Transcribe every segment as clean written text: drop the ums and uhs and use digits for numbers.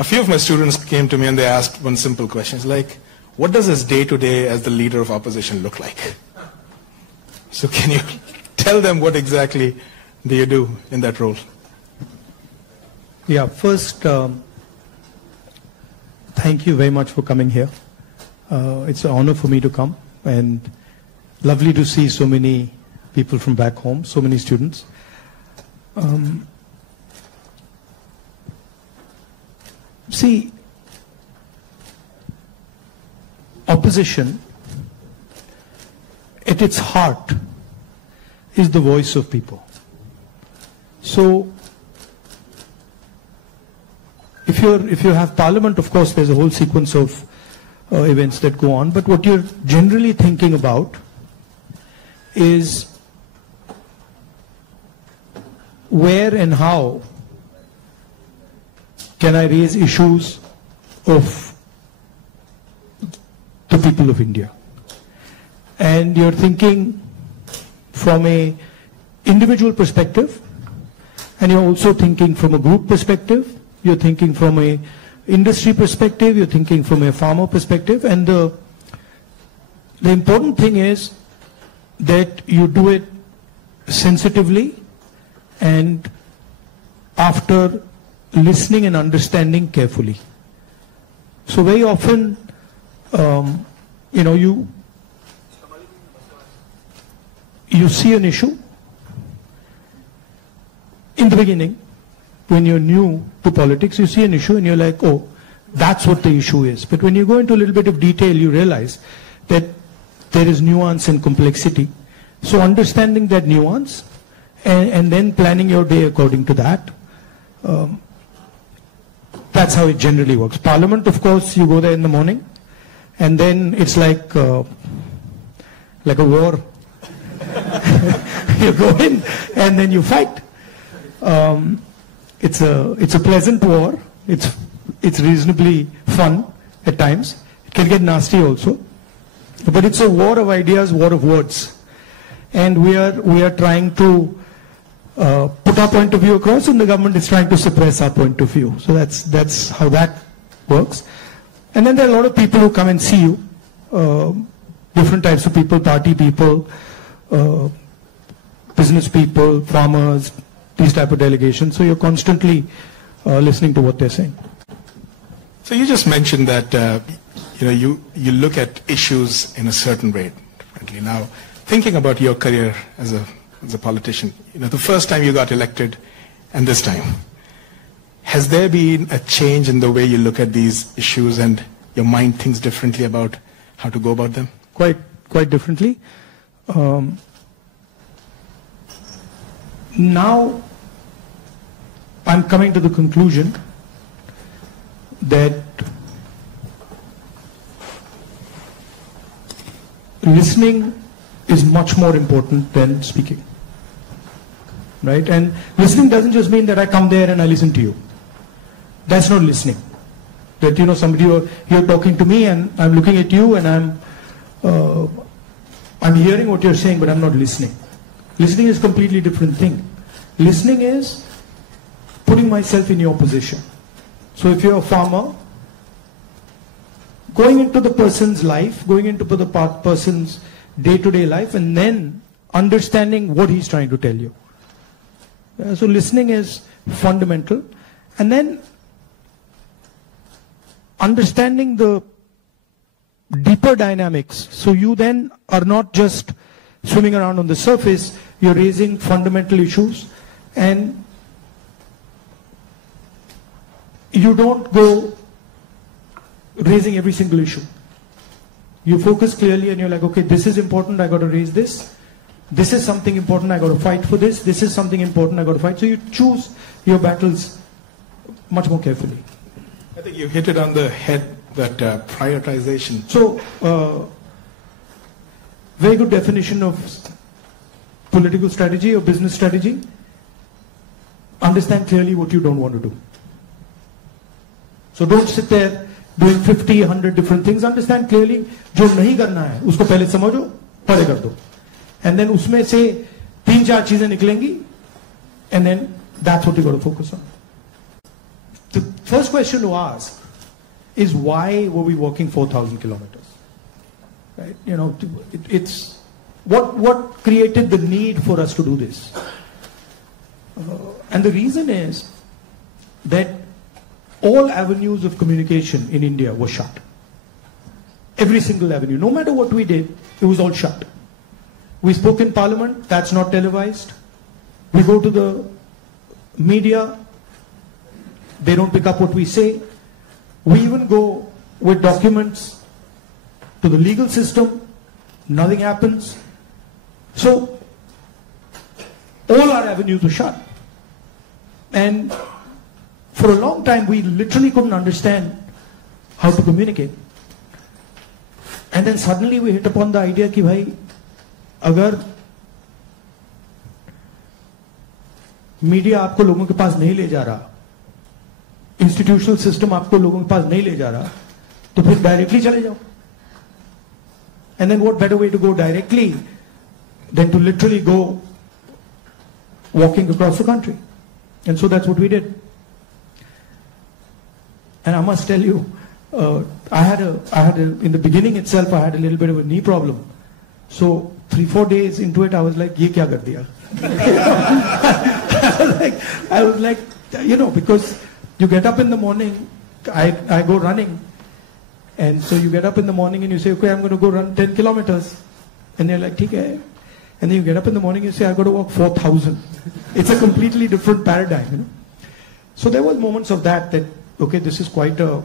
a few of my students came to me and they asked one simple question. It's like, what does his day-to-day as the leader of opposition look like? So can you tell them what exactly do you do in that role? Yeah, first, thank you very much for coming here. It's an honor for me to come, and lovely to see so many people from back home, so many students. See, opposition, at its heart, is the voice of people. So, if you have parliament, of course, there's a whole sequence of events that go on, but what you're generally thinking about is where and how can I raise issues of the people of India. And you're thinking from a individual perspective, and you're also thinking from a group perspective, you're thinking from a industry perspective, you're thinking from a farmer perspective, and the important thing is that you do it sensitively and after listening and understanding carefully. So very often, you see an issue in the beginning. When you're new to politics, you see an issue and you're like, oh, that's what the issue is. But when you go into a little bit of detail, you realize that there is nuance and complexity. So understanding that nuance and then planning your day according to that, that's how it generally works. Parliament, of course, you go there in the morning and then it's like a war. You go in and then you fight. It's a pleasant war. It's reasonably fun at times. It can get nasty also, but it's a war of ideas, war of words, and we are trying to put our point of view across, and the government is trying to suppress our point of view. So that's how that works. And then there are a lot of people who come and see you, different types of people, party people, business people, farmers, these type of delegations. So you're constantly listening to what they're saying. So you just mentioned that you look at issues in a certain way differently. Now, thinking about your career as a politician, the first time you got elected and this time, has there been a change in the way you look at these issues and your mind thinks differently about how to go about them? Quite differently. Now, I'm coming to the conclusion that listening is much more important than speaking, right? And listening doesn't just mean that I come there and I listen to you. That's not listening. That somebody you're talking to me and I'm looking at you and I'm hearing what you're saying, but I'm not listening. Listening is a completely different thing. Listening is putting myself in your position. So if you're a farmer, going into the person's life, going into the person's day-to-day life, and then understanding what he's trying to tell you. So listening is fundamental. And then understanding the deeper dynamics. So you then are not just swimming around on the surface, you're raising fundamental issues, and you don't go raising every single issue. You focus clearly and you're like, okay, this is important, I got to raise this. This is something important, I got to fight for this. This is something important, I got to fight. So you choose your battles much more carefully. I think you hit it on the head, that prioritization. So, very good definition of political strategy or business strategy. Understand clearly what you don't want to do. So don't sit there doing 50, 100 different things. Understand clearly, जो नहीं करना है, उसको पहले समझो, पहले कर दो. And then उसमें से 3-4 चीजें निकलेंगी, and then that's what you got to focus on. the first question to ask is why were we walking 4,000 kilometers? Right? You know, it's what created the need for us to do this? And the reason is that all avenues of communication in India were shut. Every single avenue, no matter what we did, it was all shut. We spoke in Parliament, that's not televised. We go to the media, they don't pick up what we say. We even go with documents to the legal system, nothing happens. So, all our avenues were shut. And for a long time, we literally couldn't understand how to communicate. And then suddenly we hit upon the idea कि भाई अगर media आपको लोगों के पास नहीं ले जा रहा, इंस्टीट्यूशनल सिस्टम आपको लोगों के पास नहीं ले जा रहा, तो फिर डायरेक्टली चले जाओ. And then what better way to go directly than to literally go walking across the country? And so that's what we did. And I must tell you, in the beginning itself, I had a little bit of a knee problem. So 3-4 days into it, I was like, "Ye kya kar diya?" I was like, you know, because you get up in the morning, I go running, and so you get up in the morning and you say, "Okay, I'm going to go run 10 kilometers," and they're like, "ठीक है." And then you get up in the morning and you say, "I've got to walk 4,000." It's a completely different paradigm, you know. So there was moments of that, okay, this is quite a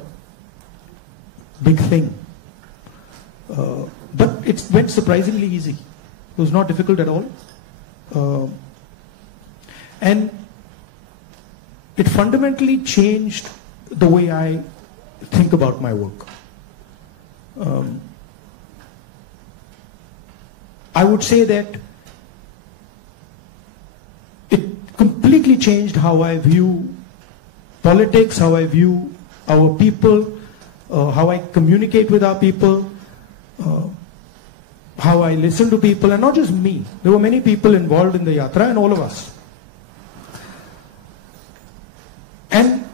big thing. But it went surprisingly easy. It was not difficult at all. And it fundamentally changed the way I think about my work. I would say that it completely changed how I view politics, how I view our people, how I communicate with our people, how I listen to people, and not just me. There were many people involved in the yatra, and all of us. And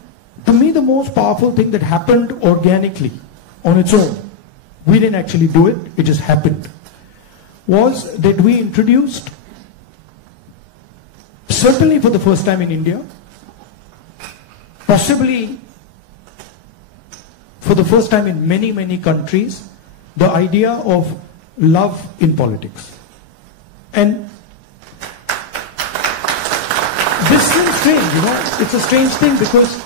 to me, the most powerful thing that happened organically, on its own, we didn't actually do it, it just happened, was that we introduced, certainly for the first time in India, possibly for the first time in many, many countries, the idea of love in politics. And this seems strange, you know, it's a strange thing because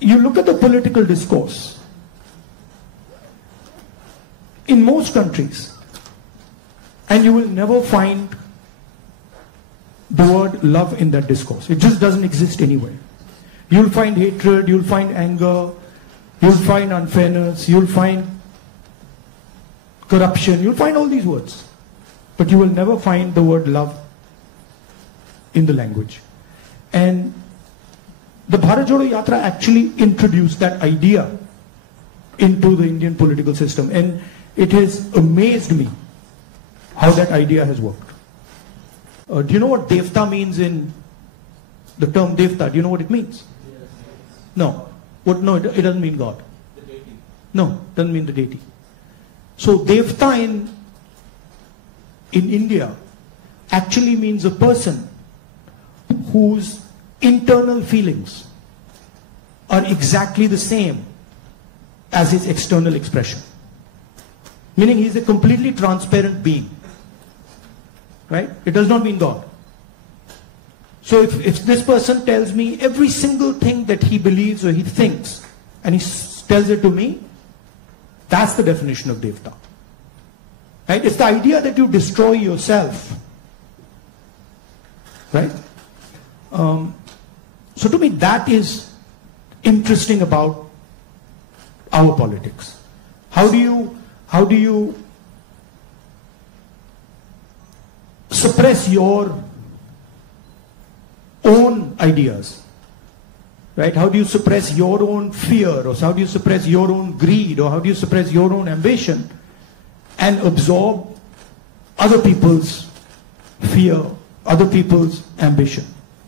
you look at the political discourse in most countries and you will never find the word love in that discourse. It just doesn't exist anywhere. You'll find hatred, you'll find anger, you'll find unfairness, you'll find corruption, you'll find all these words. But you will never find the word love in the language. And the Bharat Jodo Yatra actually introduced that idea into the Indian political system. And it has amazed me how that idea has worked. Do you know what Devta means in the term Devta? Do you know what it means? No. No, it doesn't mean God. The deity. No, it doesn't mean the deity. So Devta in India actually means a person whose internal feelings are exactly the same as his external expression. Meaning he's a completely transparent being. Right? It does not mean God. So if this person tells me every single thing that he believes or he thinks, and he tells it to me, that's the definition of Devta. Right? It's the idea that you destroy yourself. Right? So to me that is interesting about our politics. How do you suppress your own ideas, right? How do you suppress your own fear, or how do you suppress your own greed, or how do you suppress your own ambition and absorb other people's fear, other people's ambition?